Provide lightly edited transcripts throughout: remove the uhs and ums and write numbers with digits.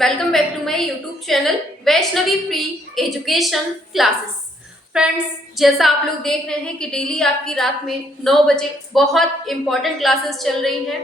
Welcome back to my YouTube channel Vaishnavi free education classes. Friends, जैसा आप लोग देख रहे हैं कि डेली आपकी रात में 9 बजे बहुत इंपॉर्टेंट क्लासेस चल रही हैं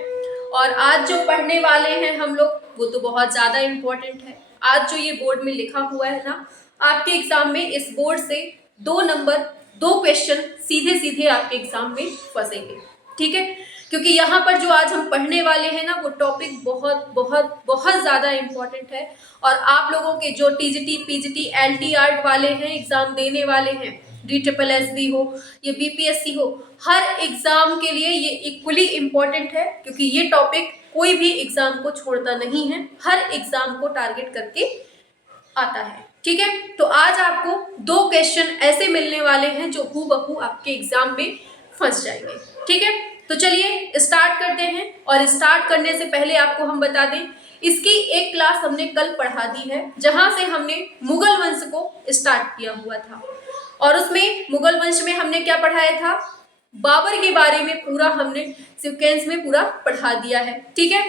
और आज जो पढ़ने वाले हैं हम लोग वो तो बहुत ज़्यादा इम्पोर्टेंट है। आज जो ये बोर्ड में लिखा हुआ है ना, आपके एग्जाम में इस बोर्ड से 2 नंबर 2 क्वेश्चन सीधे सीधे आपके एग्जाम में फंसेंगे। ठीक है, क्योंकि यहाँ पर जो आज हम पढ़ने वाले हैं ना वो टॉपिक बहुत बहुत बहुत ज़्यादा इम्पोर्टेंट है और आप लोगों के जो टीजीटी पीजीटी एलटी आर्ट वाले हैं, एग्ज़ाम देने वाले हैं, DSSB हो या BPSC हो, हर एग्ज़ाम के लिए ये इक्वली इम्पोर्टेंट है क्योंकि ये टॉपिक कोई भी एग्ज़ाम को छोड़ता नहीं है, हर एग्ज़ाम को टारगेट करके आता है। ठीक है, तो आज आपको 2 क्वेश्चन ऐसे मिलने वाले हैं जो हूबहू आपके एग्ज़ाम में फंस जाएंगे। ठीक है, तो चलिए स्टार्ट करते हैं और स्टार्ट करने से पहले आपको हम बता दें, इसकी एक क्लास हमने कल पढ़ा दी है जहां से हमने मुगल वंश को स्टार्ट किया हुआ था और उसमें मुगल वंश में हमने क्या पढ़ाया था, बाबर के बारे में पूरा हमने सीक्वेंस में पूरा पढ़ा दिया है। ठीक है,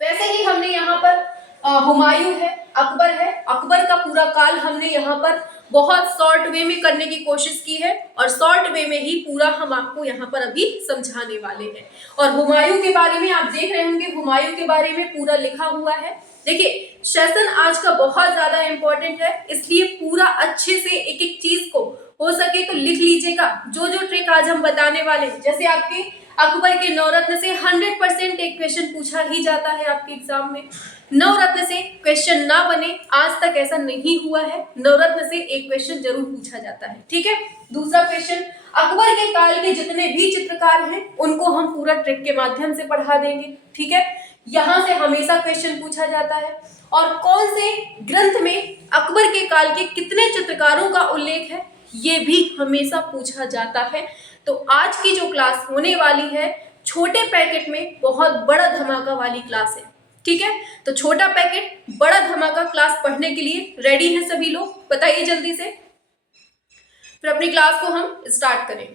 वैसे ही हमने यहाँ पर हुमायूं है, अकबर है, अकबर का पूरा काल हमने यहाँ पर बहुत शॉर्ट वे में करने की कोशिश की है और शॉर्ट वे में ही पूरा हम आपको यहाँ पर अभी समझाने वाले हैं। और हुमायूं के बारे में आप देख रहे होंगे, हुमायूं के बारे में पूरा लिखा हुआ है। देखिए, सेशन आज का बहुत ज्यादा इम्पोर्टेंट है, इसलिए पूरा अच्छे से एक एक चीज को हो सके तो लिख लीजिएगा। जो जो ट्रिक आज हम बताने वाले हैं, जैसे आपके अकबर के नवरत्न से 100% एक क्वेश्चन पूछा ही जाता है आपके एग्जाम में। नवरत्न से क्वेश्चन ना बने, आज तक ऐसा नहीं हुआ है, नवरत्न से एक क्वेश्चन जरूर पूछा जाता है। ठीक है, दूसरा क्वेश्चन, अकबर के काल के जितने भी चित्रकार हैं उनको हम पूरा ट्रिक के माध्यम से पढ़ा देंगे। ठीक है, यहाँ से हमेशा क्वेश्चन पूछा जाता है और कौन से ग्रंथ में अकबर के काल के कितने चित्रकारों का उल्लेख है ये भी हमेशा पूछा जाता है। तो आज की जो क्लास होने वाली है, छोटे पैकेट में बहुत बड़ा धमाका वाली क्लास है। ठीक है, तो छोटा पैकेट बड़ा धमाका क्लास पढ़ने के लिए रेडी हैं सभी लोग? बताइए जल्दी से, फिर अपनी क्लास को हम स्टार्ट करें।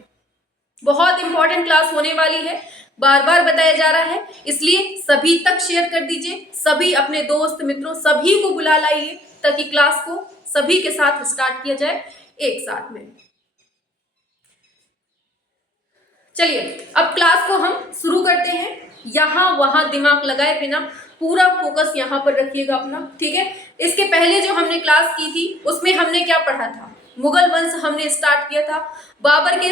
बहुत इंपॉर्टेंट क्लास होने वाली है, बार बार बताया जा रहा है, इसलिए सभी तक शेयर कर दीजिए, सभी अपने दोस्त मित्रों सभी को बुला लाइए ताकि क्लास को सभी के साथ स्टार्ट किया जाए एक साथ में। चलिए अब क्लास को हम शुरू करते हैं। यहाँ वहां दिमाग लगाए बिना पूरा फोकस यहाँ पर रखिएगा अपना। ठीक है, इसके पहले जो हमने क्लास की थी उसमें हमने क्या पढ़ा था, मुगल वंश हमने स्टार्ट किया था। बाबर के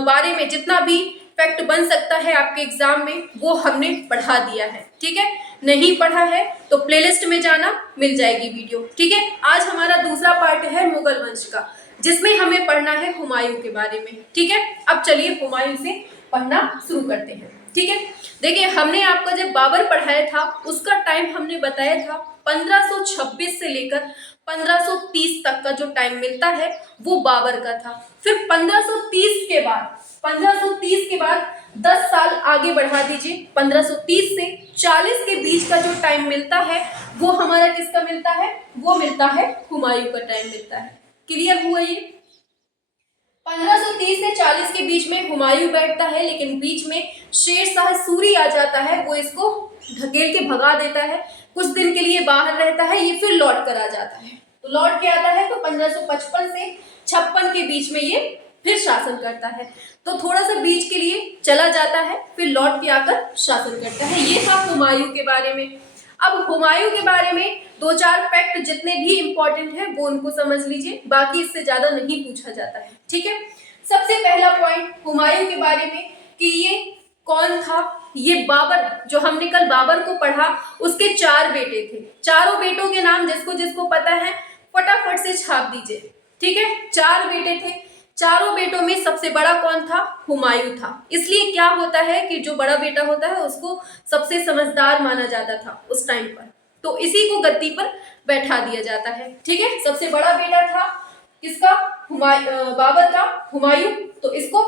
बारे में जितना भी फैक्ट बन सकता है आपके एग्जाम में वो हमने पढ़ा दिया है। ठीक है, नहीं पढ़ा है तो प्लेलिस्ट में जाना, मिल जाएगी वीडियो। ठीक है, आज हमारा दूसरा पार्ट है मुगल वंश का, जिसमें हमें पढ़ना है हुमायूं के बारे में। ठीक है, अब चलिए हुमायूं से पढ़ना शुरू करते हैं। ठीक है, देखिए हमने आपको जब बाबर पढ़ाया था उसका टाइम हमने बताया था 1526 से लेकर 1530 तक का जो टाइम मिलता है वो बाबर का था। फिर 1530 के बाद 10 साल आगे बढ़ा दीजिए, 1530 से 40 के बीच का जो टाइम मिलता है वो हमारा किसका मिलता है, वो मिलता है हुमायूं का टाइम मिलता है। क्लियर हुआ ये? 1530 से 40 के बीच में हुमायूं बैठता है, लेकिन बीच में शेर शाह सूरी आ जाता है, वो इसको ढकेल के भगा देता है, कुछ दिन के लिए बाहर रहता है, ये फिर लौट कर आ जाता है। तो लौट के आता है तो 1555 से 56 के बीच में ये फिर शासन करता है। तो थोड़ा सा बीच के लिए चला जाता है, फिर लौट के आकर शासन करता है। ये था हुमायूं के बारे में। अब हुमायूं के बारे में 2-4 फैक्ट जितने भी इंपॉर्टेंट है वो उनको समझ लीजिए, बाकी इससे ज्यादा नहीं पूछा जाता है। ठीक है, सबसे पहला पॉइंट हुमायूं के बारे में कि ये कौन था। ये बाबर, जो हमने कल बाबर को पढ़ा, उसके 4 बेटे थे। चारों बेटों के नाम जिसको जिसको पता है फटाफट से छाप दीजिए। ठीक है, 4 बेटे थे, चारों बेटों में सबसे बड़ा कौन था, हुमायूं था। इसलिए क्या होता है कि जो बड़ा बेटा होता है उसको सबसे समझदार माना जाता था उस टाइम पर, तो इसी को गद्दी पर बैठा दिया जाता है। ठीक है, सबसे बड़ा बेटा था किसका, बाबर का, हुमायूं, तो इसको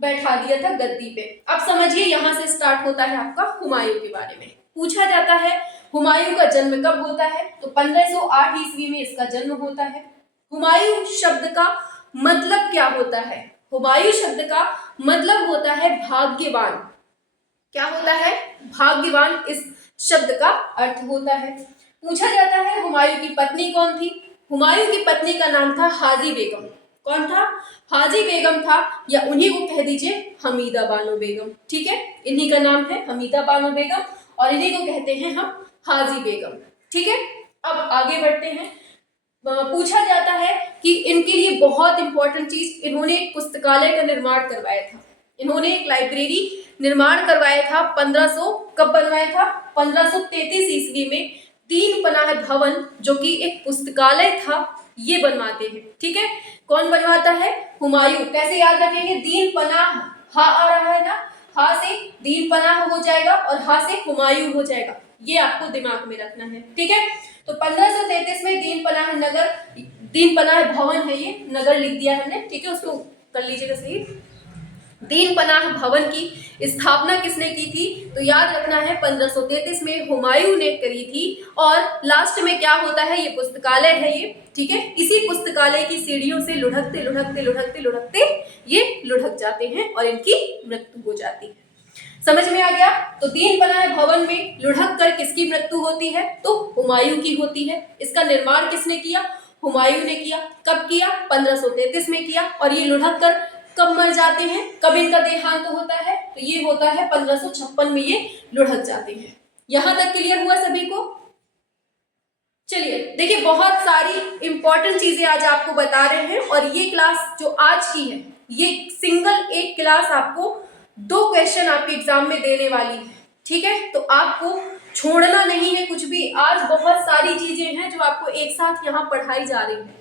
बैठा दिया था गद्दी पे। अब समझिए यहाँ से स्टार्ट होता है आपका हुमायूं के बारे में। पूछा जाता है हुमायूं का जन्म कब होता है, तो 1508 ईस्वी में इसका जन्म होता है। हुमायूं शब्द का मतलब क्या होता है, हुमायूं शब्द का मतलब होता है भाग्यवान। क्या होता है, भाग्यवान इस शब्द का अर्थ होता है। पूछा जाता है हुमायूं की पत्नी कौन थी। हुमायूं की पत्नी का नाम था हाजी बेगम। कौन था? हाजी बेगम था, या उन्हीं को कह दीजिए हमीदा बानो बेगम। ठीक है, इन्हीं का नाम है हमीदा बानो बेगम और इन्हीं को कहते हैं हम हाजी बेगम। ठीक है, अब आगे बढ़ते हैं। पूछा जाता है कि इनके लिए बहुत इंपॉर्टेंट चीज, इन्होंने एक पुस्तकालय का निर्माण करवाया था। इन्होंने एक लाइब्रेरी निर्माण करवाया था। 1500 कब बनवाया था? 1533 ईस्वी में दीन पनाह भवन, जो कि एक पुस्तकालय था, ये बनवाते हैं। ठीक है, कौन बनवाता है? हुमायूं। कैसे याद रखेंगे? दीन पनाह, हा आ रहा है ना, हा से दीन पनाह हो जाएगा और हा से हुमायूं हो जाएगा, ये आपको दिमाग में रखना है। ठीक है, तो 1533 में दीन पनाह नगर, दीन पनाह भवन है, ये नगर लिख दिया हमने। ठीक है, उसको कर लीजिएगा सही। दीन पनाह भवन की स्थापना किसने की थी? तो याद रखना है 1533 में हुमायूं ने करी थी। और लास्ट में क्या होता है? ये पुस्तकालय है ये। ठीक है, इसी पुस्तकालय की सीढ़ियों से लुढ़कते लुढ़कते लुढ़कते लुढ़कते ये लुढ़क जाते हैं और इनकी मृत्यु हो जाती है। समझ में आ गया? तो दीन पनाह भवन में लुढ़क कर किसकी मृत्यु होती है? तो हुमायूं की होती है। इसका निर्माण किसने किया? हुमायूं ने किया। कब किया? 1533 में किया। और ये लुढ़क कर कब मर जाते हैं? कब इनका देहांत होता है? तो ये होता है 1556 में, ये लुढ़क जाते हैं। यहां तक क्लियर हुआ सभी को? चलिए देखिए, बहुत सारी इंपॉर्टेंट चीजें आज आपको बता रहे हैं और ये क्लास जो आज की है, ये सिंगल एक क्लास आपको 2 क्वेश्चन आपके एग्जाम में देने वाली है। ठीक है, तो आपको छोड़ना नहीं है कुछ भी। आज बहुत सारी चीजें हैं जो आपको एक साथ यहाँ पढ़ाई जा रही है।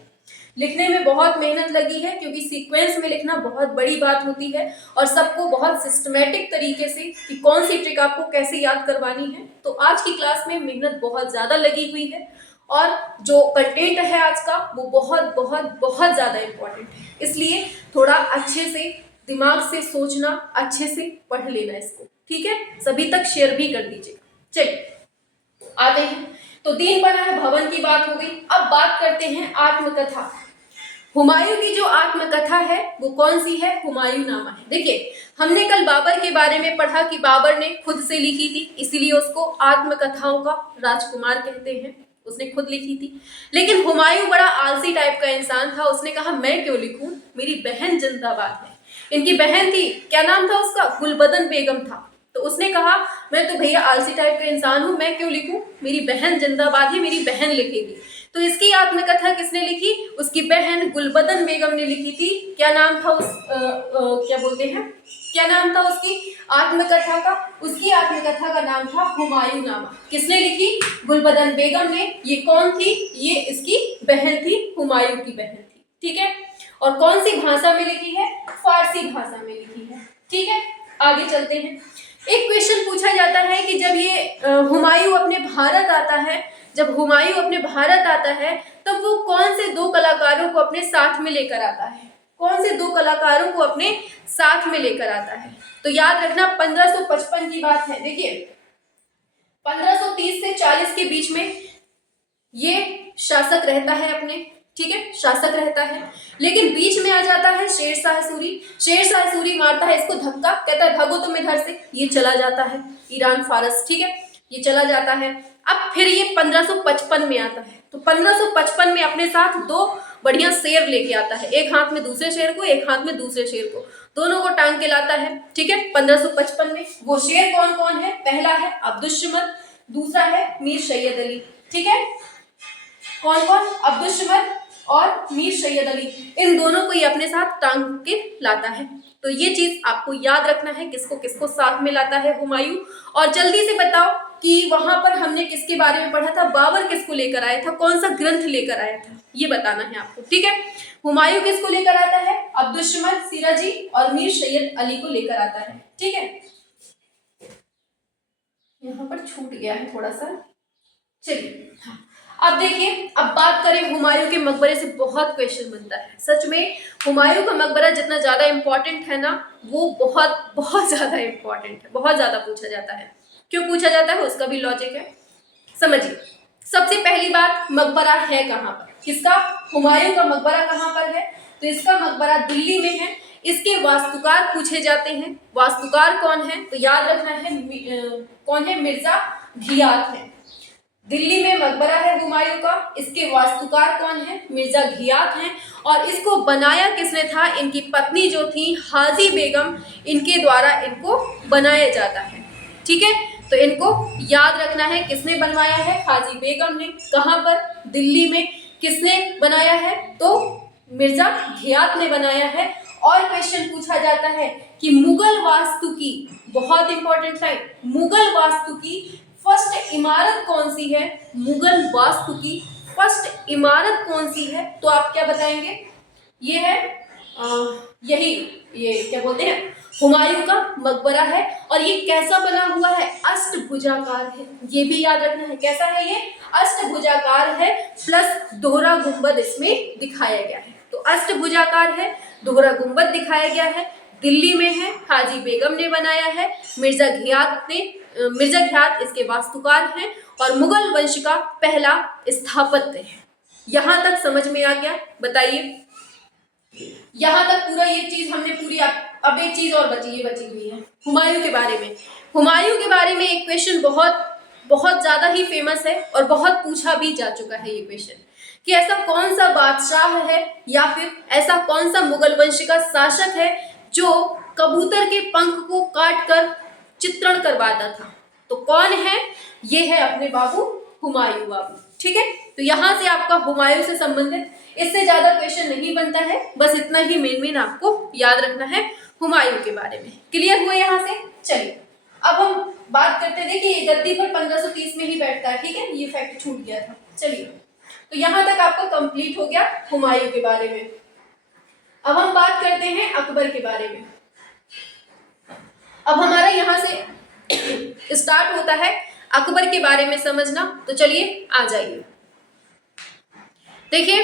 लिखने में बहुत मेहनत लगी है, क्योंकि सीक्वेंस में लिखना बहुत बड़ी बात होती है और सबको बहुत सिस्टमेटिक तरीके से कि कौन सी ट्रिक आपको कैसे याद करवानी है। तो आज की क्लास में मेहनत बहुत ज़्यादा लगी हुई है और जो कंटेंट है आज का वो बहुत बहुत बहुत ज़्यादा इम्पोर्टेंट है। इसलिए थोड़ा अच्छे से दिमाग से सोचना, अच्छे से पढ़ लेना इसको। ठीक है, सभी तक शेयर भी कर दीजिएगा। चलिए आते हैं। तो दीन पनाह भवन की बात हो गई। अब बात करते हैं आत्मकथा। हुमायूं की जो आत्मकथा है वो कौन सी है? हुमायूंनामा है। देखिए, हमने कल बाबर के बारे में पढ़ा कि बाबर ने खुद से लिखी थी, इसीलिए उसको आत्मकथाओं का राजकुमार कहते हैं। उसने खुद लिखी थी। लेकिन हुमायूं बड़ा आलसी टाइप का इंसान था। उसने कहा मैं क्यों लिखूं, मेरी बहन जिंदाबाद है। इनकी बहन थी, क्या नाम था उसका? गुलबदन बेगम था। तो उसने कहा मैं तो भैया आलसी टाइप का इंसान हूं, मैं क्यों लिखूं, मेरी बहन जिंदाबाद है, मेरी बहन लिखेगी। तो इसकी आत्मकथा किसने लिखी? उसकी बहन गुलबदन बेगम ने लिखी थी। क्या नाम था क्या बोलते हैं, क्या नाम था उसकी आत्मकथा का? उसकी आत्मकथा का नाम था हुमायूंनामा। किसने लिखी? गुलबदन बेगम ने। ये कौन थी? ये इसकी बहन थी, हुमायूं की बहन थी। ठीक है, और कौन सी भाषा में लिखी है? फारसी भाषा में लिखी है। ठीक है, आगे चलते हैं। एक क्वेश्चन पूछा जाता है कि जब ये हुमायूं अपने भारत आता है, जब हुमायूं अपने भारत आता है तब वो कौन से 2 कलाकारों को अपने साथ में लेकर आता है? कौन से 2 कलाकारों को अपने साथ में लेकर आता है? तो याद रखना 1555 की बात है। देखिए 1530 से 40 के बीच में ये शासक रहता है अपने। ठीक है, शासक रहता है, लेकिन बीच में आ जाता है शेरशाह सूरी। शेरशाह सूरी मारता है इसको धक्का, कहता है भागो तुम इधर से। ये चला जाता है ईरान फारस। ठीक है, ये चला जाता है। अब फिर ये 1555 में आता है। तो 1555 में अपने साथ 2 बढ़िया शेर लेके आता है। एक हाथ में दूसरे शेर को, एक हाथ में दूसरे शेर को, दोनों को टांग के लाता है। ठीक है, 1555 में। वो शेर कौन कौन है? पहला है अब्दुस्समद, दूसरा है मीर सैयद अली। ठीक है, कौन कौन? अब्दुस्समद और मीर सैयद अली, इन दोनों को ये अपने साथ टांग के लाता है। तो ये चीज आपको याद रखना है, किसको किसको साथ में लाता है हुमायूं। और जल्दी से बताओ कि वहां पर हमने किसके बारे में पढ़ा था? बाबर किसको लेकर आया था, कौन सा ग्रंथ लेकर आया था, ये बताना है आपको। ठीक है, हुमायूं किसको लेकर आता है? अब्दुस्समद, सिराजी और मीर सैयद अली को लेकर आता है। ठीक है, यहाँ पर छूट गया है थोड़ा सा। चलिए हाँ, अब देखिए, अब बात करें हुमायूं के मकबरे से बहुत क्वेश्चन बनता है। सच में हुमायूं का मकबरा जितना ज्यादा इंपॉर्टेंट है ना, वो बहुत बहुत ज्यादा इंपॉर्टेंट है, बहुत ज्यादा पूछा जाता है। क्यों पूछा जाता है उसका भी लॉजिक है, समझिए। सबसे पहली बात, मकबरा है कहाँ पर? किसका? हुमायूं का मकबरा कहाँ पर है? तो इसका मकबरा दिल्ली में है। इसके वास्तुकार पूछे जाते हैं। वास्तुकार कौन है? तो याद रखना है कौन है? मिर्जा घियाथ है। दिल्ली में मकबरा है हुमायूं का, इसके वास्तुकार कौन है? मिर्जा घियाथ हैं। और इसको बनाया किसने था? इनकी पत्नी जो थी हाजी बेगम, इनके द्वारा इनको बनाया जाता है। ठीक है, तो इनको याद रखना है, किसने बनवाया है? हाजी बेगम ने। कहाँ पर? दिल्ली में। किसने बनाया है? तो मिर्जा घियाथ ने बनाया है। और क्वेश्चन पूछा जाता है कि मुगल वास्तु की, बहुत इंपॉर्टेंट है, मुगल वास्तु की फर्स्ट इमारत कौन सी है? मुगल वास्तु की फर्स्ट इमारत कौन सी है? तो आप क्या बताएंगे? ये है यही, ये क्या बोलते हैं, हुमायूं का मकबरा है। और ये कैसा बना हुआ है? अष्टभुजाकार है। ये भी याद रखना है, कैसा है ये? अष्टभुजाकार है, प्लस दोहरा गुंबद इसमें दिखाया गया है। तो अष्टभुजाकार है, दोहरा गुंबद दिखाया गया है, दिल्ली में है, हाजी बेगम ने बनाया है, मिर्जा घियाथ इसके वास्तुकार हैं और मुगल वंश का पहला स्थापत्य है। यहां तक समझ में आ गया? बताइए, यहां तक पूरा ये चीज हमने पूरी। अब एक चीज और बची हुई है हुमायूं के बारे में। हुमायूं के बारे में एक क्वेश्चन बहुत ज्यादा ही फेमस है और बहुत पूछा भी जा चुका है ये क्वेश्चन, कि ऐसा कौन सा बादशाह है या फिर ऐसा कौन सा मुगल वंश का शासक है जो कबूतर के पंख को काटकर चित्रण करवाता था? तो कौन है? ये है अपने बाबू हुमायूं बाबू। ठीक है, तो यहां से आपका हुमायूं से संबंधित, इससे ज्यादा क्वेश्चन नहीं बनता है, बस इतना ही मेन आपको याद रखना है हुमायूं के बारे में। क्लियर हुए यहां से? चलिए अब हम बात करते हैं। देखिए ये गद्दी पर 1530 में ही बैठता है। ठीक है, ये फैक्ट छूट गया था। चलिए, तो यहां तक आपका कंप्लीट हो गया हुमायूं के बारे में। अब हम बात करते हैं अकबर के बारे में। अब हमारा यहां से स्टार्ट होता है अकबर के बारे में समझना। तो चलिए आ जाइए। देखिए,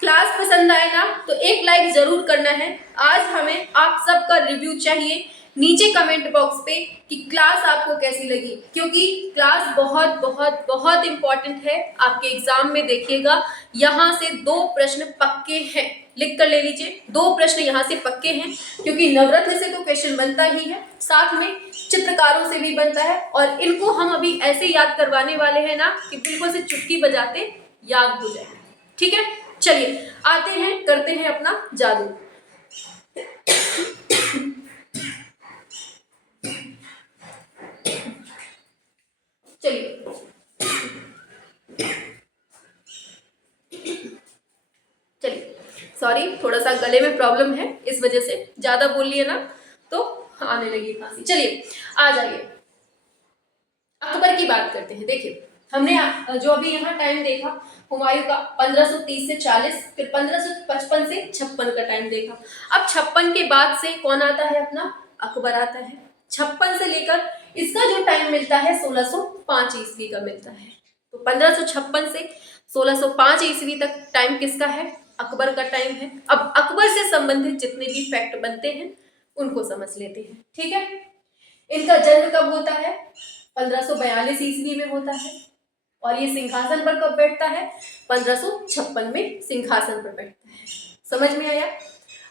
क्लास पसंद आए ना तो एक लाइक जरूर करना है। आज हमें आप सबका रिव्यू चाहिए नीचे कमेंट बॉक्स पे कि क्लास आपको कैसी लगी, क्योंकि क्लास बहुत बहुत बहुत इंपॉर्टेंट है आपके एग्जाम में। देखिएगा, यहाँ से 2 प्रश्न पक्के हैं, लिख कर ले लीजिए। 2 प्रश्न यहाँ से पक्के हैं, क्योंकि नवरत्न से तो क्वेश्चन बनता ही है, साथ में चित्रकारों से भी बनता है। और इनको हम अभी ऐसे याद करवाने वाले हैं ना कि बिल्कुल से चुटकी बजाते याद हो जाए। ठीक है, चलिए आते हैं, करते हैं अपना जादू। चलिए, सॉरी, थोड़ा सा गले में प्रॉब्लम है, इस वजह से ज्यादा बोल लिया ना तो आने लगी खांसी। चलिए आ जाइए, अकबर की बात करते हैं। देखिए, हमने जो अभी यहाँ टाइम देखा हुमायूं का 1530 से 40, फिर 1555 से 56 का टाइम देखा। अब 56 के बाद से कौन आता है? अपना अकबर आता है। 56 से लेकर इसका जो टाइम मिलता है 1605 ईस्वी का मिलता है। तो 1556 से 1605 ईस्वी तक टाइम किसका है? अकबर का टाइम है। अब अकबर से संबंधित जितने भी फैक्ट बनते हैं उनको समझ लेते हैं। ठीक है, इनका जन्म कब होता है? 1542 ईस्वी में होता है। और ये सिंहासन पर कब बैठता है? 1556 में सिंहासन पर बैठता है। समझ में आया?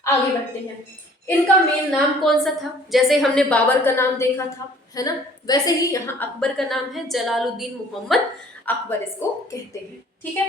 आगे बढ़ते हैं। इनका मेन नाम कौन सा था? जैसे हमने बाबर का नाम देखा था, है ना, वैसे ही यहाँ अकबर का नाम है जलालुद्दीन मोहम्मद अकबर, इसको कहते हैं। ठीक है,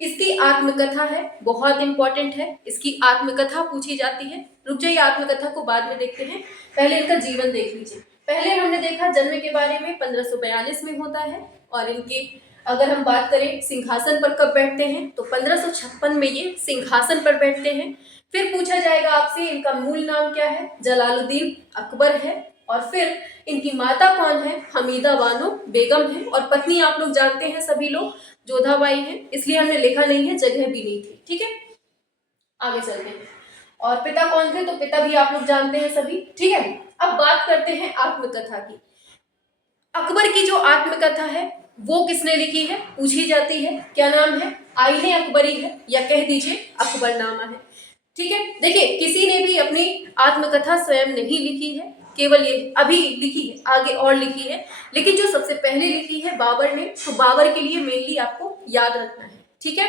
इसकी आत्मकथा है, बहुत इंपॉर्टेंट है। इसकी आत्मकथा पूछी जाती है। रुक जाइए, आत्मकथा को बाद में देखते हैं, पहले इनका जीवन देख लीजिए। पहले हमने देखा जन्म के बारे में, 1542 में होता है। और इनके अगर हम बात करें सिंहासन पर कब बैठते हैं, तो 1556 में ये सिंहासन पर बैठते हैं। फिर पूछा जाएगा आपसे इनका मूल नाम क्या है? जलालुद्दीन अकबर है। और फिर इनकी माता कौन है? हमीदा बानो बेगम है। और पत्नी आप लोग जानते हैं सभी लोग, जोधाबाई है, इसलिए हमने लिखा नहीं है, जगह भी नहीं थी। ठीक है, आगे चलते हैं। और पिता कौन थे? तो पिता भी आप लोग जानते हैं सभी। ठीक है, अब बात करते हैं आत्मकथा की। अकबर की जो आत्मकथा है वो किसने लिखी है? पूछी जाती है। क्या नाम है? आईने अकबरी है, या कह दीजिए अकबरनामा है। ठीक है, देखिए किसी ने भी अपनी आत्मकथा स्वयं नहीं लिखी है, केवल ये अभी लिखी है, आगे और लिखी है, लेकिन जो सबसे पहले लिखी है बाबर ने, तो बाबर के लिए मेनली आपको याद रखना है। ठीक है,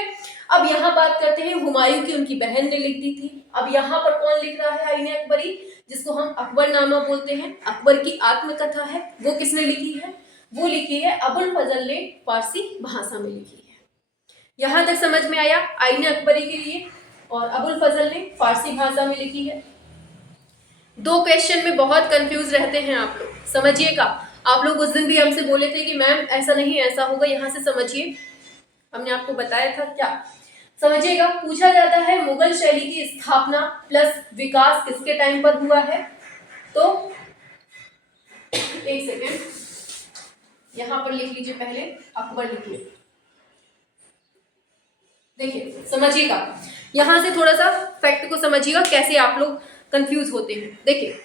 अब यहाँ बात करते हैं हुमायूं की, उनकी बहन ने लिख दी थी। अब यहाँ पर कौन लिख रहा है? आईने अकबरी, जिसको हम अकबरनामा बोलते हैं। अकबर की आत्मकथा है, वो किसने लिखी है? वो लिखी है अबुल फजल ने फारसी भाषा में लिखी है। यहां तक समझ में आया, आईने अकबरी के लिए और अबुल फजल ने फारसी भाषा में लिखी है। दो क्वेश्चन में बहुत कंफ्यूज रहते हैं आप लोग, समझिएगा। आप लोग उस दिन भी हमसे बोले थे कि मैम ऐसा नहीं ऐसा होगा, यहाँ से समझिए, हमने आपको बताया था क्या। समझिएगा, पूछा जाता है मुगल शैली की स्थापना प्लस विकास किसके टाइम पर हुआ है। तो एक सेकेंड, यहां पर लिख लीजिए, पहले अकबर लिखिए। देखिए समझिएगा, यहां से थोड़ा सा फैक्ट को समझिएगा कैसे आप लोग कंफ्यूज होते हैं। देखिए,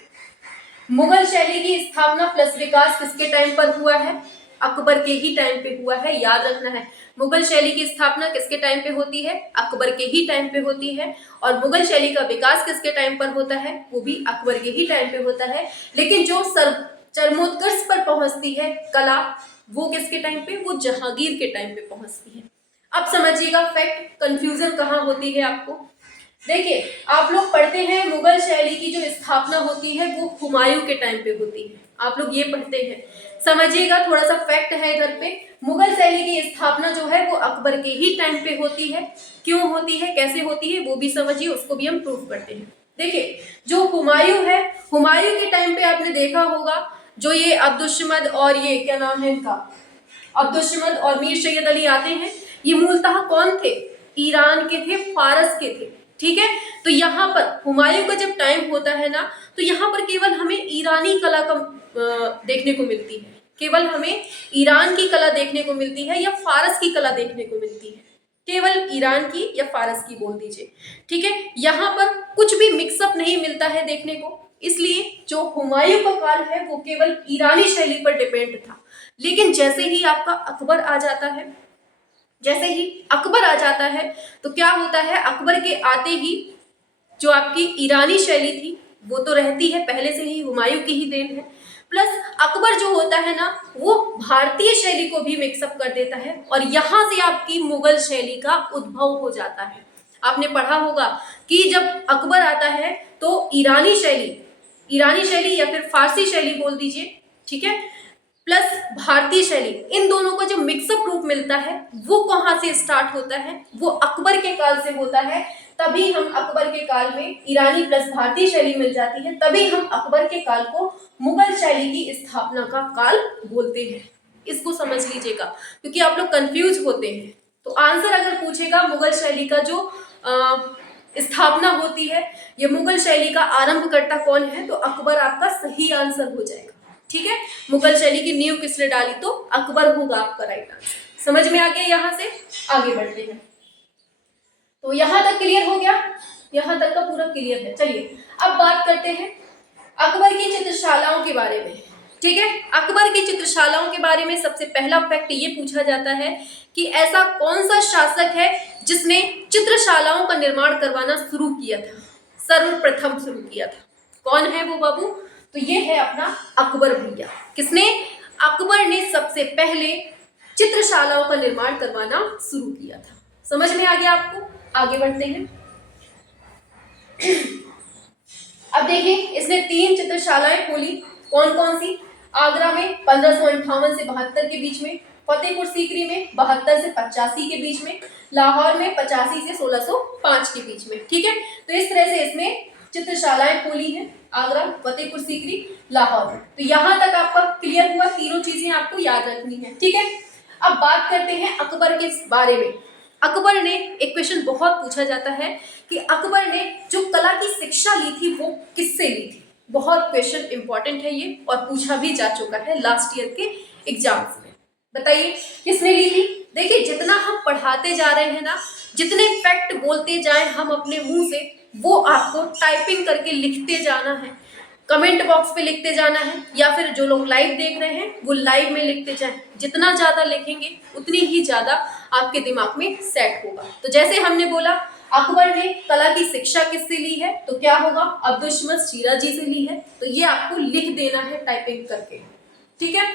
मुगल शैली की स्थापना प्लस विकास किसके टाइम पर हुआ है? अकबर के ही टाइम पे हुआ है, याद रखना है। मुगल शैली की स्थापना किसके टाइम पे होती है? अकबर के ही टाइम पे होती है। और मुगल शैली का विकास किसके टाइम पर होता है? वो भी अकबर के ही टाइम पे होता है। लेकिन जो चरमोत्कर्ष पर पहुंचती है कला, वो किसके टाइम पे? वो जहांगीर के टाइम पे पहुंचती है। अब समझिएगा फैक्ट, कंफ्यूजन कहाँ होती है आपको। देखिए, आप लोग पढ़ते हैं मुगल शैली की जो स्थापना होती है वो हुमायूं के टाइम पे होती है, आप लोग ये पढ़ते हैं। समझिएगा, थोड़ा सा फैक्ट है इधर पे, मुगल शैली की स्थापना जो है वो अकबर के ही टाइम पे होती है। क्यों होती है, कैसे होती है, वो भी समझिए, उसको भी हम प्रूफ करते हैं। देखिए, जो हुमायूं है, हुमायूं के टाइम पे आपने देखा होगा, जो ये अब्दुस्समद और ये क्या नाम है इनका, अब्दुस्समद और मीर सैयद अली आते हैं, ये मूलतः कौन थे? ईरान के थे, फारस के थे। ठीक है, तो यहाँ पर हुमायूं का जब टाइम होता है ना, तो यहाँ पर केवल हमें ईरानी कला का देखने को मिलती है, केवल हमें ईरान की कला देखने को मिलती है या फारस की कला देखने को मिलती है, केवल ईरान की या फारस की बोल दीजिए। ठीक है, यहाँ पर कुछ भी मिक्सअप नहीं मिलता है देखने को, इसलिए जो हुमायूं का काल है वो केवल ईरानी शैली पर डिपेंड था। लेकिन जैसे ही आपका अकबर आ जाता है, जैसे ही अकबर आ जाता है तो क्या होता है, अकबर के आते ही जो आपकी ईरानी शैली थी वो तो रहती है पहले से ही, हुमायूं की ही देन है, प्लस अकबर जो होता है ना वो भारतीय शैली को भी मिक्सअप कर देता है और यहाँ से आपकी मुगल शैली का उद्भव हो जाता है। आपने पढ़ा होगा कि जब अकबर आता है तो ईरानी शैली या फिर फारसी शैली बोल दीजिए, ठीक है, प्लस भारतीय शैली, इन दोनों का जो मिक्सअप रूप मिलता है वो कहाँ से स्टार्ट होता है? वो अकबर के काल से होता है। तभी हम अकबर के काल में ईरानी प्लस भारतीय शैली मिल जाती है, तभी हम अकबर के काल को मुगल शैली की स्थापना का काल बोलते हैं। इसको समझ लीजिएगा, क्योंकि आप लोग कंफ्यूज होते हैं। तो आंसर अगर पूछेगा मुगल शैली का जो स्थापना होती है, ये मुगल शैली का आरंभकर्ता कौन है, तो अकबर आपका सही आंसर हो जाएगा। ठीक है, मुगल शैली की नींव किसने डाली? तो अकबर होगा आपका राइट आंसर। समझ में आ गया? यहां से आगे बढ़ते हैं। तो यहां तक क्लियर हो गया, यहां तक का पूरा क्लियर है। चलिए अब बात करते हैं अकबर की चित्रशालाओं के बारे में। ठीक है, अकबर की चित्रशालाओं के बारे में सबसे पहला फैक्ट ये पूछा जाता है कि ऐसा कौन सा शासक है जिसने चित्रशालाओं का निर्माण करवाना शुरू किया था, सर्वप्रथम शुरू किया था। कौन है वो बाबू? तो ये है अपना अकबर भैया। किसने? अकबर ने सबसे पहले चित्रशालाओं का निर्माण करवाना शुरू किया था। समझ में आ गया आपको? आगे बढ़ते हैं। अब देखिए, इसने 3 चित्रशालाएं खोली। कौन कौन सी? आगरा में 1558 से 72 के बीच में, फतेहपुर सीकरी में 72 से 85 के बीच में, लाहौर में 85 से 1605 के बीच में। ठीक है, तो इस तरह से इसने चित्रशालाएं खोली हैं, आगरा, फतेहपुर सीकरी, लाहौर में। तो यहां तक आपका क्लियर हुआ, तीनों चीजें आपको याद रखनी है। ठीक है, अब बात करते हैं अकबर के बारे में। अकबर ने, एक क्वेश्चन बहुत पूछा जाता है कि अकबर ने जो कला की शिक्षा ली थी वो किससे ली थी। बहुत क्वेश्चन इंपॉर्टेंट है ये और पूछा भी जा चुका है लास्ट ईयर के एग्जाम्स में। बताइए किसने ली थी? देखिए, जितना हम पढ़ाते जा रहे हैं ना, जितने फैक्ट बोलते जाए हम अपने मुंह से, वो आपको टाइपिंग करके लिखते जाना है, कमेंट बॉक्स पे लिखते जाना है, या फिर जो लोग लाइव देख रहे हैं वो लाइव में लिखते जाएं। जितना ज्यादा लिखेंगे उतनी ही ज्यादा आपके दिमाग में सेट होगा। तो जैसे हमने बोला अकबर ने कला की शिक्षा किससे ली है, तो क्या होगा? अब्दुस्समद शिराजी से ली है। तो ये आपको लिख देना है टाइपिंग करके। ठीक है,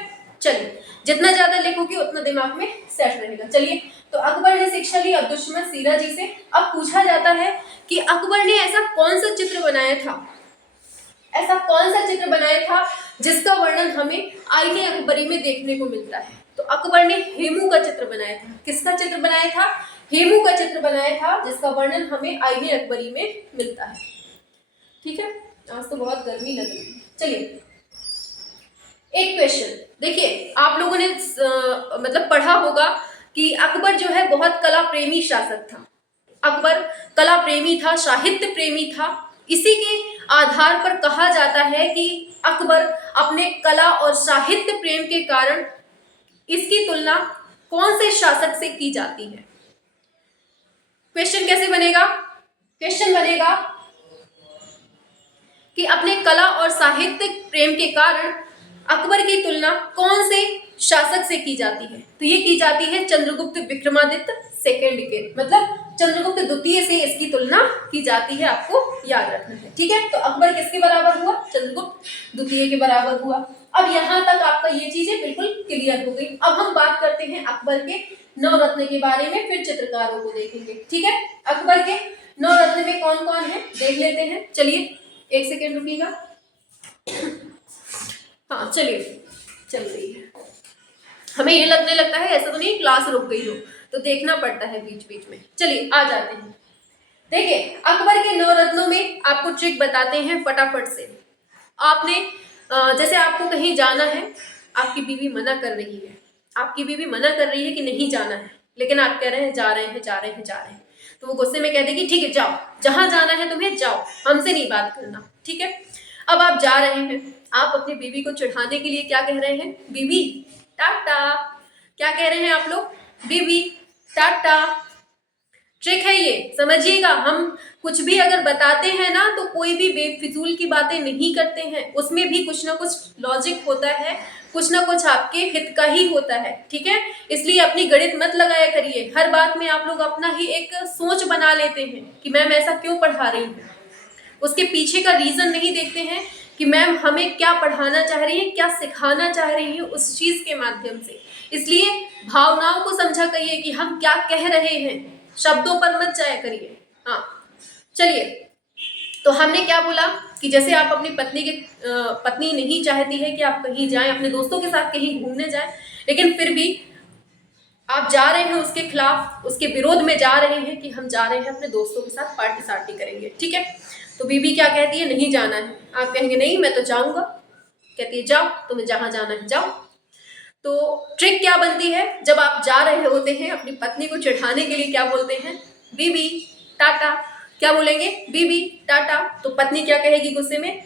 चलिए, जितना ज्यादा लिखोगे उतना दिमाग में सेट रहेगा। चलिए, तो अकबर ने शिक्षा ली अब्दुस्समद शिराजी से। अब पूछा जाता है कि अकबर ने ऐसा कौन सा चित्र बनाया था ऐसा कौन सा चित्र बनाया था जिसका वर्णन हमें आईने अकबरी में देखने को मिलता है? तो अकबर ने हेमू का चित्र बनाया था। किसका चित्र बनाया था? हेमू का चित्र बनाया था, जिसका वर्णन हमें आईने अकबरी में मिलता है। ठीक है, आज तो बहुत गर्मी लग रही है। चलिए एक क्वेश्चन देखिए, आप लोगों ने मतलब पढ़ा होगा कि अकबर जो है बहुत कला प्रेमी शासक था। अकबर कला प्रेमी था, साहित्य प्रेमी था। इसी के आधार पर कहा जाता है कि अकबर अपने कला और साहित्य प्रेम के कारण इसकी तुलना कौन से शासक से की जाती है? क्वेश्चन कैसे बनेगा? क्वेश्चन बनेगा कि अपने कला और साहित्य प्रेम के कारण अकबर की तुलना कौन से शासक से की जाती है? तो ये की जाती है चंद्रगुप्त विक्रमादित्य सेकंड के, मतलब चंद्रगुप्त द्वितीय से इसकी तुलना की जाती है, आपको याद रखना है। ठीक है, तो अकबर किसके बराबर हुआ? चंद्रगुप्त द्वितीय के बराबर हुआ। अब यहाँ तक आपका ये चीजें बिल्कुल क्लियर हो गई। अब हम बात करते हैं अकबर के नवरत्न के बारे में, फिर चित्रकारों को देखेंगे। ठीक है, अकबर के नवरत्न में कौन कौन है देख लेते हैं। चलिए एक सेकेंड रुकिएगा। हाँ चलिए, चल रही है। हमें ये लगने लगता है ऐसा तो नहीं क्लास रुक गई हो, तो देखना पड़ता है बीच बीच में। चलिए आ जाते हैं। देखिए अकबर के नवरत्नों में आपको ट्रिक बताते हैं फटाफट से। आपने जैसे आपको कहीं जाना है, आपकी बीवी मना कर रही है, आपकी बीवी मना कर रही है कि नहीं जाना है, लेकिन आप कह रहे हैं जा रहे हैं जा रहे हैं जा रहे हैं, तो वो गुस्से में कह देगी ठीक है जाओ, जहां जाना है तुम्हें जाओ, हमसे नहीं बात करना। ठीक है, अब आप जा रहे हैं, आप अपनी बीवी को चिढ़ाने के लिए क्या कह रहे हैं? बीवी टाटा। क्या कह रहे हैं आप लोग? बीवी टाटा। ट्रिक है ये, समझिएगा। हम कुछ भी अगर बताते हैं ना, तो कोई भी बेफिजूल की बातें नहीं करते हैं, उसमें भी कुछ ना कुछ लॉजिक होता है, कुछ ना कुछ आपके हित का ही होता है। ठीक है, इसलिए अपनी गणित मत लगाया करिए। हर बात में आप लोग अपना ही एक सोच बना लेते हैं कि मैम ऐसा क्यों पढ़ा रही हूँ, उसके पीछे का रीजन नहीं देखते हैं कि मैम हमें क्या पढ़ाना चाह रही है, क्या सिखाना चाह रही है उस चीज के माध्यम से। इसलिए भावनाओं को समझा करिए कि हम क्या कह रहे हैं, शब्दों पर मत जाया करिए। हाँ चलिए, तो हमने क्या बोला कि जैसे आप अपनी पत्नी नहीं चाहती है कि आप कहीं जाएं, अपने दोस्तों के साथ कहीं घूमने जाएं, लेकिन फिर भी आप जा रहे हैं उसके खिलाफ, उसके विरोध में जा रहे हैं कि हम जा रहे हैं अपने दोस्तों के साथ पार्टी सार्टी करेंगे। ठीक है, तो बीबी क्या कहती है? नहीं जाना है। आप कहेंगे नहीं मैं तो जाऊंगा। कहती है जाओ, तुम्हें जहां जाना है जाओ। तो ट्रिक क्या बनती है? जब आप जा रहे होते हैं अपनी पत्नी को चिढ़ाने के लिए, क्या बोलते हैं? बीबी टाटा। क्या बोलेंगे? बीबी टाटा। तो पत्नी क्या कहेगी गुस्से में?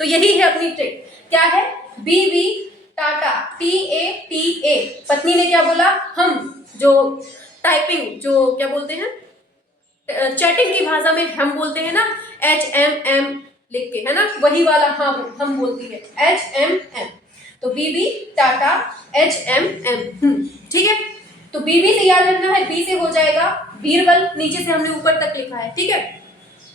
तो यही है अपनी ट्रिक। क्या है? बीबी टाटा, TATA। पत्नी ने क्या बोला? हम, जो टाइपिंग, जो क्या बोलते हैं, चैटिंग की भाषा में हम बोलते हैं ना, HMM लिख के, है ना, वही वाला हम बोलती है HMM। तो बीबी टाटा HMM। ठीक है, तो बीबी से याद रखना है, बी से हो जाएगा बीरबल, नीचे से हमने ऊपर तक लिखा है। ठीक है,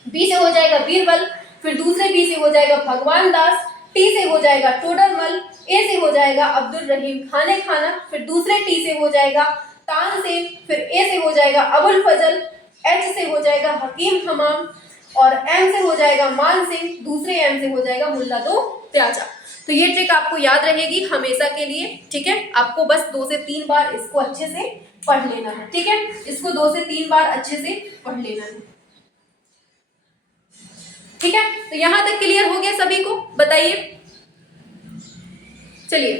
बी से हो जाएगा बीरबल, फिर दूसरे बी से हो जाएगा भगवान दास, टी से हो जाएगा टोडरमल, ए से हो जाएगा अब्दुल रहीम खाने खाना, फिर दूसरे टी से हो जाएगा तानसेन, फिर ए से हो जाएगा अबुल फजल, एच से हो जाएगा हकीम हमाम, और एम से हो जाएगा मान सिंह, दूसरे एम से हो जाएगा मुल्ला दो प्याजा। तो ये ट्रिक आपको याद रहेगी हमेशा के लिए। ठीक है, आपको बस 2 से 3 बार इसको अच्छे से पढ़ लेना है। ठीक है, इसको 2 से 3 बार अच्छे से पढ़ लेना है। ठीक है, तो यहां तक क्लियर हो गया सभी को? बताइए। चलिए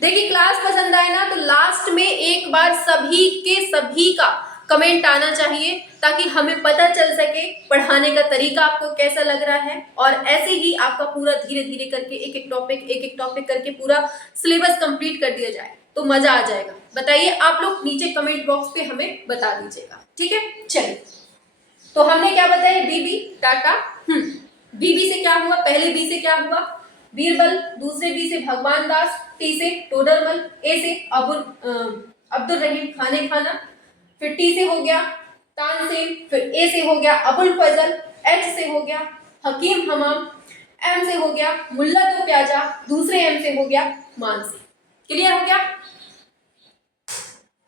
देखिए, क्लास पसंद आए ना तो लास्ट में एक बार सभी के सभी का कमेंट आना चाहिए, ताकि हमें पता चल सके पढ़ाने का तरीका आपको कैसा लग रहा है। और ऐसे ही आपका पूरा धीरे धीरे करके एक एक टॉपिक करके पूरा सिलेबस कंप्लीट कर दिया जाए तो मजा आ जाएगा। बताइए आप लोग नीचे कमेंट बॉक्स पे हमें बता दीजिएगा। ठीक है, चलिए, तो हमने क्या बताया? बीबी टाटा। बीबी से क्या हुआ? पहले बी से क्या हुआ? बीरबल, दूसरे बी से भगवान दास, टी से टोडरमल, ए से अब्दुल रहीम खाने खाना, फिर टी से हो गया तानसेन, फिर ए से हो गया अबुल फजल, एच से हो गया हकीम हमाम, एम से हो गया मुल्ला दो प्याजा, दूसरे एम से हो गया मानसी। क्लियर हो गया?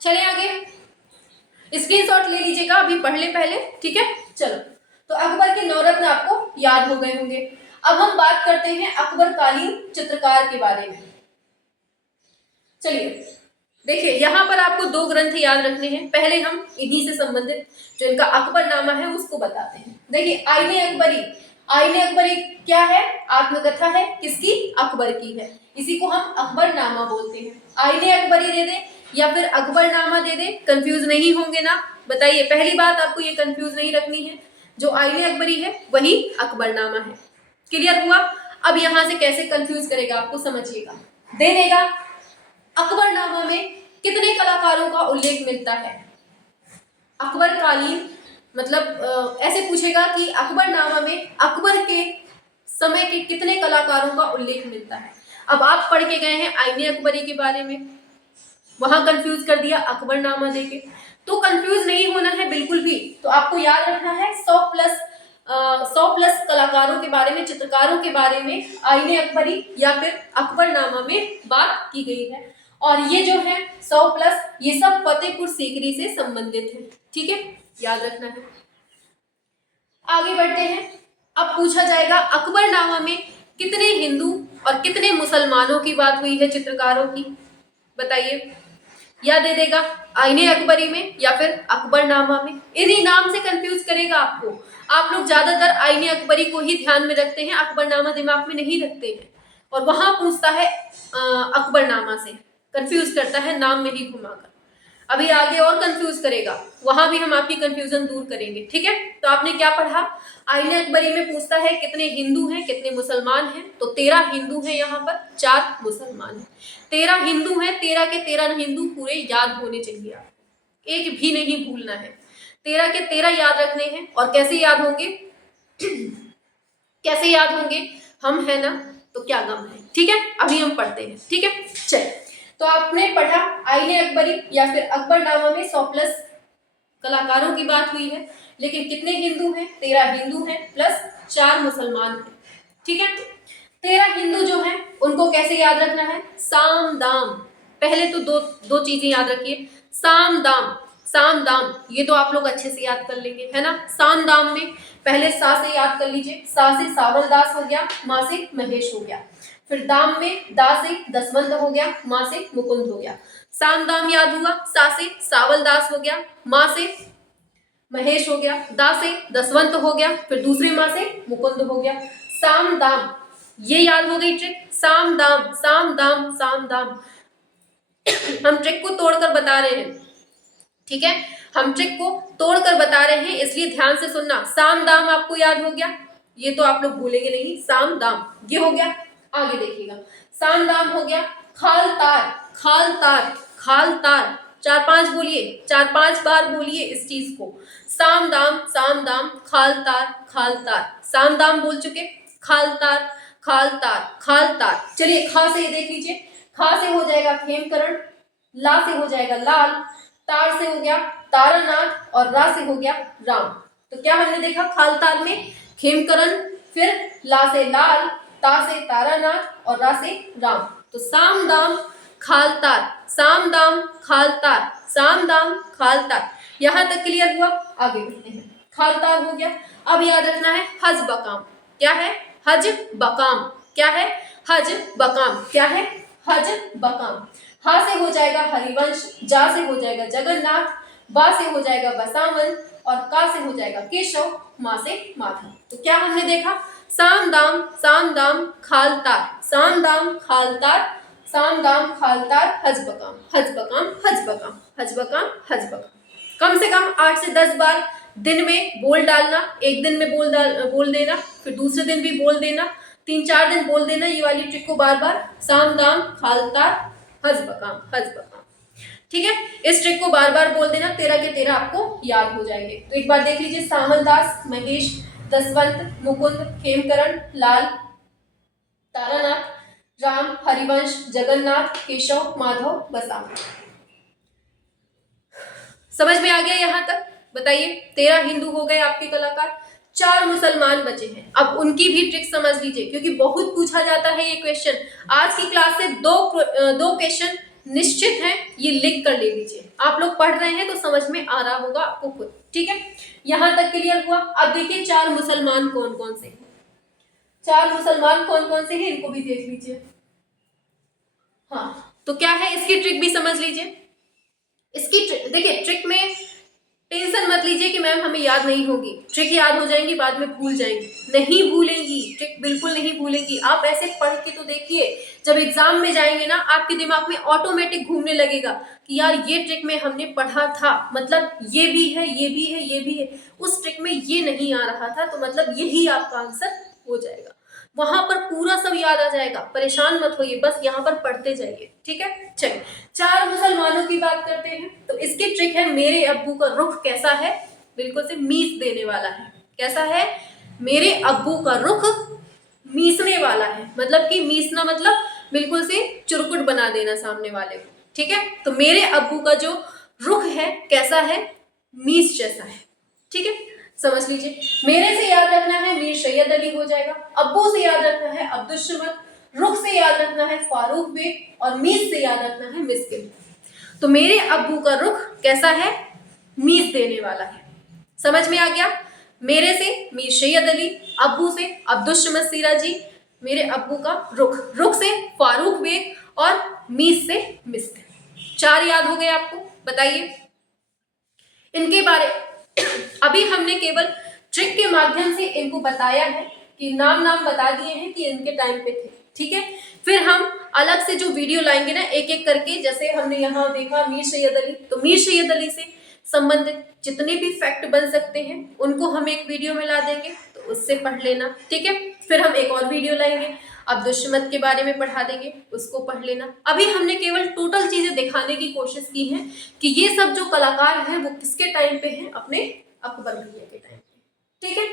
चले आगे, स्क्रीनशॉट ले लीजिएगा, अभी पढ़ ले पहले। ठीक है, चलो तो अकबर के 9 रत्न आपको याद हो गए होंगे। अब हम बात करते हैं अकबरकालीन चित्रकार के बारे में। चलिए देखिए, यहाँ पर आपको 2 ग्रंथ याद रखने हैं। पहले हम इन्हीं से संबंधित जो इनका अकबरनामा है उसको बताते हैं। देखिए, आईने अकबरी, आईने अकबरी क्या है? आत्मकथा है। किसकी? अकबर की है। इसी को हम अकबरनामा बोलते हैं। आईने अकबरी दे दे या फिर अकबरनामा दे दे, कंफ्यूज नहीं होंगे ना? बताइए, पहली बात आपको ये कंफ्यूज नहीं रखनी है, जो आईने अकबरी है वही अकबरनामा है। क्लियर हुआ? अब यहां से कैसे कंफ्यूज करेगा आपको समझिएगा। दे देगा अकबरनामा में कितने कलाकारों का उल्लेख मिलता है? अकबरकालीन मतलब ऐसे पूछेगा कि अकबरनामा में अकबर के समय के कितने कलाकारों का उल्लेख मिलता है। अब आप पढ़ के गए हैं आईने अकबरी के बारे में, वहां कंफ्यूज कर दिया अकबरनामा देके, तो कंफ्यूज नहीं होना है बिल्कुल भी। तो आपको याद रखना है 100 प्लस कलाकारों के बारे में, चित्रकारों के बारे में आईने अकबरी या फिर अकबरनामा में बात की गई है। और ये जो है 100 प्लस, ये सब फतेहपुर सीकरी से संबंधित है। ठीक है, याद रखना है। आगे बढ़ते हैं। अब पूछा जाएगा अकबरनामा में कितने हिंदू और कितने मुसलमानों की बात हुई है चित्रकारों की? बताइए। या दे देगा आईने अकबरी में या फिर अकबरनामा में। इन्हीं नाम से कंफ्यूज करेगा आपको। आप लोग ज्यादातर आईने अकबरी को ही ध्यान में रखते हैं, अकबरनामा दिमाग में नहीं रखते हैं, और वहां पूछता है अकबरनामा से, कंफ्यूज करता है नाम में ही घुमाकर। अभी आगे और कंफ्यूज करेगा, वहां भी हम आपकी कंफ्यूजन दूर करेंगे। ठीक है, तो आपने क्या पढ़ा? आईने अकबरी में पूछता है कितने हिंदू हैं, कितने मुसलमान हैं। तो 13 हिंदू हैं यहाँ पर, 4 मुसलमान हैं। 13 हिंदू हैं, 13 के 13 हिंदू पूरे याद होने चाहिए आपको, एक भी नहीं भूलना है। 13 के 13 याद रखने हैं। और कैसे याद होंगे? कैसे याद होंगे? हम है ना, तो क्या गम है। ठीक है, अभी हम पढ़ते हैं। ठीक है, चलिए। तो आपने पढ़ा आईने अकबरी या फिर अकबरनामा में 100 प्लस कलाकारों की बात हुई है, लेकिन कितने हिंदू हैं? 13 हिंदू हैं प्लस 4 मुसलमान हैं। ठीक है, 13 हिंदू जो हैं उनको कैसे याद रखना है? साम दाम। पहले तो दो चीजें याद रखिए, साम दाम, साम दाम, ये तो आप लोग अच्छे से याद कर लेंगे, है ना। साम दाम में पहले सा से याद कर लीजिए, सा से सावल दास हो गया, माँ से महेश हो गया। फिर दाम में दा से दसवंत हो गया, माँ से मुकुंद हो गया। साम दाम याद हुआ, सा से सावल दास हो गया, माँ से महेश हो गया, दा से दसवंत हो गया, फिर दूसरे माँ से मुकुंद हो गया। साम दाम, ये याद हो गई ट्रिक। साम दाम, साम दाम, साम दाम। हम ट्रिक को तोड़कर बता रहे हैं। ठीक है, हम ट्रिक को तोड़कर बता रहे हैं, इसलिए ध्यान से सुनना। साम दाम आपको याद हो गया, ये तो आप लोग भूलेंगे नहीं। साम दाम ये हो गया। आगे देखिएगा, साम दाम हो गया। खाल तार, खाल तार, खाल तार, 4-5 बोलिए, 4-5 बार बोलिए इस चीज को। साम दाम, साम दाम, खाल तार, खाल तार। साम दाम बोल चुके, खाल तार, खाल तार, खाल तार। चलिए, खा से देख लीजिए, खा से हो जाएगा खेमकरण, ला से हो जाएगा लाल, तार से हो गया तारानाथ, और रा से हो गया राम। तो क्या हमने देखा? खाल तार में खेमकरण, फिर ला से लाल, ता से तारानाथ और रा से राम। तो साम दाम खाल तार, साम दाम खाल तार, साम दाम खाल तार। यहां तक क्लियर हुआ? आगे बढ़ते हैं। खाल तार हो गया। अब याद रखना है हज बकाम। क्या है? हज बकाम। क्या है? हज बकाम। क्या है? हज बकाम। हा से हो जाएगा हरिवंश, जा से हो जाएगा जगन्नाथ, बा से हो जाएगा बसावन, और का से हो जाएगा केशव, माँ से माधव। तो क्या हमने देखा? साम दाम खाल तार, साम दाम खाल तार, साम दाम खाल तार, हज बकाम, हज बकाम, हज बकाम, हज बकाम, हज बकाम। कम से कम 8 से 10 बार दिन में बोल डालना। एक दिन में बोल देना, फिर दूसरे दिन भी बोल देना, 3-4 दिन बोल देना ये वाली ट्रिक को बार बार। साम दाम खाल तार, हज बकाम, हज बकाम। ठीक है, इस ट्रिक को बार बार बोल देना, 13 के 13 आपको याद हो जाएंगे। तो एक बार देख लीजिए, सावलदास, महेश, दसवंत, मुकुंद, खेमकरण, लाल, तारानाथ, राम, हरिवंश, जगन्नाथ, केशव, माधव, बसावन। समझ में आ गया यहां तक? बताइए, 13 हिंदू हो गए आपके कलाकार, 4 मुसलमान बचे हैं। अब उनकी भी ट्रिक समझ लीजिए, क्योंकि बहुत पूछा जाता है ये क्वेश्चन। आज की क्लास से दो क्वेश्चन निश्चित है, ये लिख कर ले लीजिए। आप लोग पढ़ रहे हैं तो समझ में आ रहा होगा आपको खुद, ठीक है। यहां तक क्लियर हुआ। अब देखिए चार मुसलमान कौन कौन से हैं, चार मुसलमान कौन कौन से हैं इनको भी देख लीजिए। हाँ, तो क्या है, इसकी ट्रिक भी समझ लीजिए। इसकी ट्रिक देखिए, ट्रिक में टेंशन मत लीजिए कि मैम हमें याद नहीं होगी, ट्रिक याद हो जाएंगी बाद में भूल जाएंगी, नहीं भूलेंगी, ट्रिक बिल्कुल नहीं भूलेंगी। आप ऐसे पढ़ के तो देखिए, जब एग्जाम में जाएंगे ना आपके दिमाग में ऑटोमेटिक घूमने लगेगा कि यार ये ट्रिक में हमने पढ़ा था, मतलब ये भी है, ये भी है, ये भी है, उस ट्रिक में ये नहीं आ रहा था, तो मतलब यही आपका आंसर हो जाएगा। वहां पर पूरा सब याद आ जाएगा, परेशान मत होइए, बस यहाँ पर पढ़ते जाइए, ठीक है। चलिए, चार मुसलमानों की बात करते हैं। तो इसकी ट्रिक है, मेरे अब्बू का रुख कैसा है, बिल्कुल से मीस देने वाला है। कैसा है, मेरे अब्बू का रुख मीसने वाला है, मतलब कि मीसना मतलब बिल्कुल से चुरकुट बना देना सामने वाले को, ठीक है। तो मेरे अब्बू का जो रुख है कैसा है, मीस जैसा है, ठीक है, समझ लीजिए। मेरे से याद रखना है मीर सैयद अली हो जाएगा, अब्बू से याद रखना है अब्दुल समद, रुख से याद रखना है फारूक बेग, और मीस से याद रखना है मिस्किन। तो मेरे अब्बू का रुख कैसा है, मीस देने वाला है। समझ में आ गया। मेरे से मीर सैयद अली, अब्बू से अब्दुल समद सिराजी, मेरे अब्बू का रुख, रुख से फारूक बेग और मीस से मिस्किन। चार याद हो गए आपको, बताइए इनके बारे। अभी हमने केवल ट्रिक के माध्यम से इनको बताया है कि नाम नाम बता दिए हैं कि इनके टाइम पे थे, ठीक है। फिर हम अलग से जो वीडियो लाएंगे ना एक एक करके, जैसे हमने यहाँ देखा मीर सैयद अली, तो मीर सैयद अली से संबंधित जितने भी फैक्ट बन सकते हैं उनको हम एक वीडियो में ला देंगे, तो उससे पढ़ लेना, ठीक है। फिर हम एक और वीडियो लाएंगे, अब्दुल समद के बारे में पढ़ा देंगे, उसको पढ़ लेना। अभी हमने केवल टोटल चीजें दिखाने की कोशिश की है कि ये सब जो कलाकार हैं वो किसके टाइम पे हैं, अपने अकबर भैया के टाइम पे, ठीक है।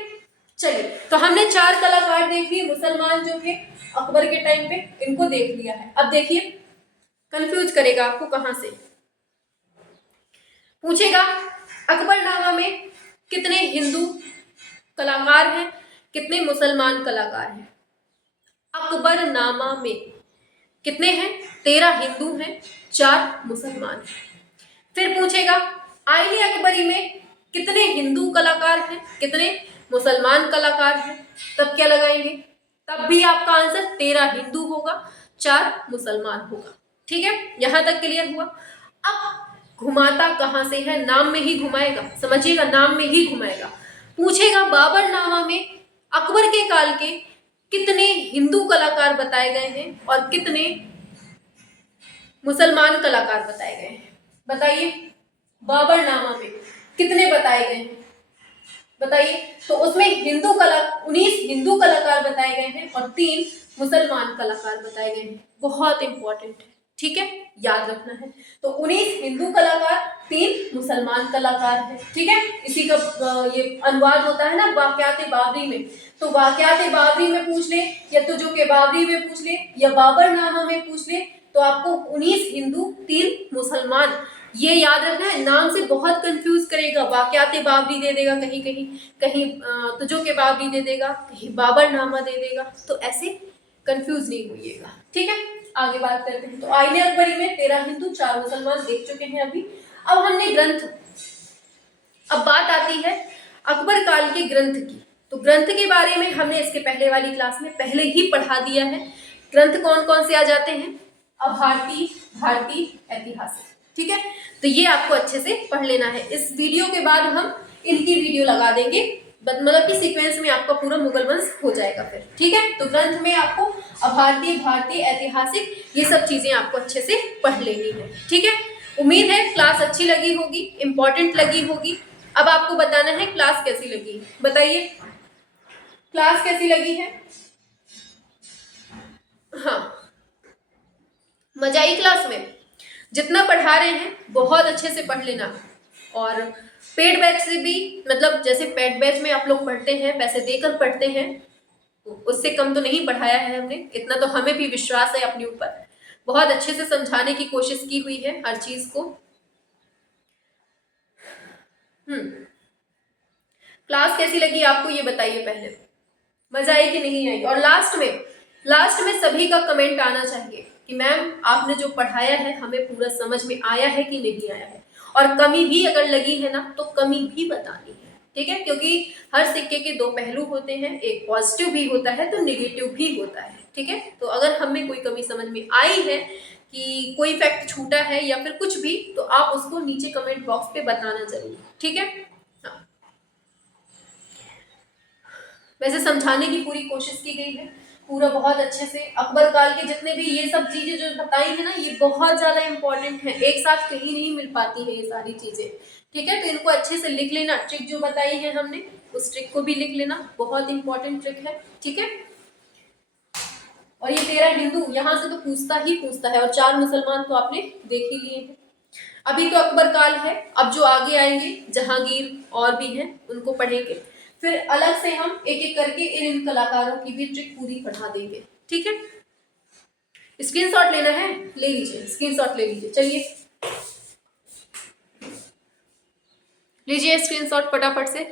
चलिए, तो हमने चार कलाकार देख लिए मुसलमान जो थे अकबर के टाइम पे, इनको देख लिया है। अब देखिए, कंफ्यूज करेगा आपको, कहां से पूछेगा, अकबरनामा में कितने हिंदू कलाकार हैं, कितने मुसलमान कलाकार हैं। अकबरनामा में कितने हैं, 13 हिंदू हैं, 4 मुसलमान हैं। फिर पूछेगा, आईने अकबरी में कितने हिंदू कलाकार हैं, कितने मुसलमान कलाकार हैं। तब क्या लगाएंगे, तब भी आपका आंसर 13 हिंदू होगा, 4 मुसलमान होगा, ठीक है। यहां तक क्लियर हुआ। अब घुमाता कहां से है, नाम में ही घुमाएगा, समझिएगा, नाम में ही घुमाएगा। पूछेगा, बाबरनामा में अकबर के काल के कितने हिंदू कलाकार बताए गए हैं और कितने मुसलमान कलाकार बताए गए हैं, बताइए। बाबरनामा में कितने बताए गए हैं, बताइए। तो उसमें 19 हिंदू कलाकार बताए गए हैं और 3 मुसलमान कलाकार बताए गए हैं। बहुत इंपॉर्टेंट है, ठीक है, याद रखना है। तो 19 हिंदू कलाकार, 3 मुसलमान कलाकार है, ठीक है। इसी का ये अनुवाद होता है ना वाक़यात बाबरी में, तो वाक़यात बाबरी में पूछ ले, या तुझो के बाबरी में पूछ ले, या बाबरनामा में पूछ ले, तो आपको 19 हिंदू 3 मुसलमान ये याद रखना है। नाम से बहुत कंफ्यूज करेगा, वाक़यात बाबरी दे देगा कहीं कहीं, कहीं तुझो के बाबरी दे देगा, कहीं बाबरनामा दे देगा, तो ऐसे कंफ्यूज नहीं होइएगा, ठीक है। आगे बात करते हैं। तो आईने अकबरी में 13 हिंदू 4 मुसलमान देख चुके हैं अभी। अब हमने ग्रंथ, अब बात आती है अकबर काल के ग्रंथ की। तो ग्रंथ के बारे में हमने इसके पहले वाली क्लास में पहले ही पढ़ा दिया है। ग्रंथ कौन कौन से आ जाते हैं, अभारती, भारती, ऐतिहासिक, ठीक है। तो ये आपको अच्छे से पढ़ लेना है। इस वीडियो के बाद हम इनकी वीडियो लगा देंगे, मतलब कि सीक्वेंस में आपका पूरा मुगल वंश हो जाएगा फिर, ठीक है। तो ग्रंथ में आपको अभारती, भारतीय, ऐतिहासिक, ये सब चीजें आपको अच्छे से पढ़ लेनी है, ठीक है। उम्मीद है क्लास अच्छी लगी होगी, इंपॉर्टेंट लगी होगी। अब आपको बताना है क्लास कैसी लगी, बताइए क्लास कैसी लगी है। हाँ, मजा आई क्लास में, जितना पढ़ा रहे हैं बहुत अच्छे से पढ़ लेना। और पेड बैच से भी, मतलब जैसे पेड बैच में आप लोग पढ़ते हैं, पैसे देकर पढ़ते हैं, उससे कम तो नहीं पढ़ाया है हमने, इतना तो हमें भी विश्वास है अपने ऊपर। बहुत अच्छे से समझाने की कोशिश की हुई है हर चीज को। क्लास कैसी लगी आपको ये बताइए पहले, मजा आई कि नहीं आई। और लास्ट में सभी का कमेंट आना चाहिए, कि मैम आपने जो पढ़ाया है हमें पूरा समझ में आया है कि नहीं आया है, और कमी भी अगर लगी है ना तो कमी भी बतानी है, ठीक है, क्योंकि हर सिक्के के दो पहलू होते हैं, एक पॉजिटिव भी होता है तो निगेटिव भी होता है, ठीक है। तो अगर हमें कोई कमी समझ में आई है कि कोई फैक्ट छूटा है या फिर कुछ भी, तो आप उसको नीचे कमेंट बॉक्स पे बताना जरूर, ठीक है। हाँ। वैसे समझाने की पूरी कोशिश की गई है, पूरा बहुत अच्छे से। अकबर काल के जितने भी ये सब चीजें जो बताई है ना, ये बहुत ज्यादा इंपॉर्टेंट है, एक साथ कहीं नहीं मिल पाती है ये सारी चीजें, ठीक है। तो इनको अच्छे से लिख लेना, ट्रिक जो बताई है हमने उस ट्रिक को भी लिख लेना, बहुत इंपॉर्टेंट ट्रिक है, ठीक है। और ये 13 हिंदू यहाँ से तो पूछता ही पूछता है, और 4 मुसलमान तो आपने देख ही लिए हैं। अभी तो अकबर काल है, अब जो आगे आएंगे जहांगीर और भी हैं उनको पढ़ेंगे, फिर अलग से हम एक एक करके इन कलाकारों की भी ट्रिक पूरी पढ़ा देंगे, ठीक है। स्क्रीनशॉट लेना है, ले लीजिए, स्क्रीनशॉट ले लीजिए, चलिए लीजिए स्क्रीनशॉट फटाफट से।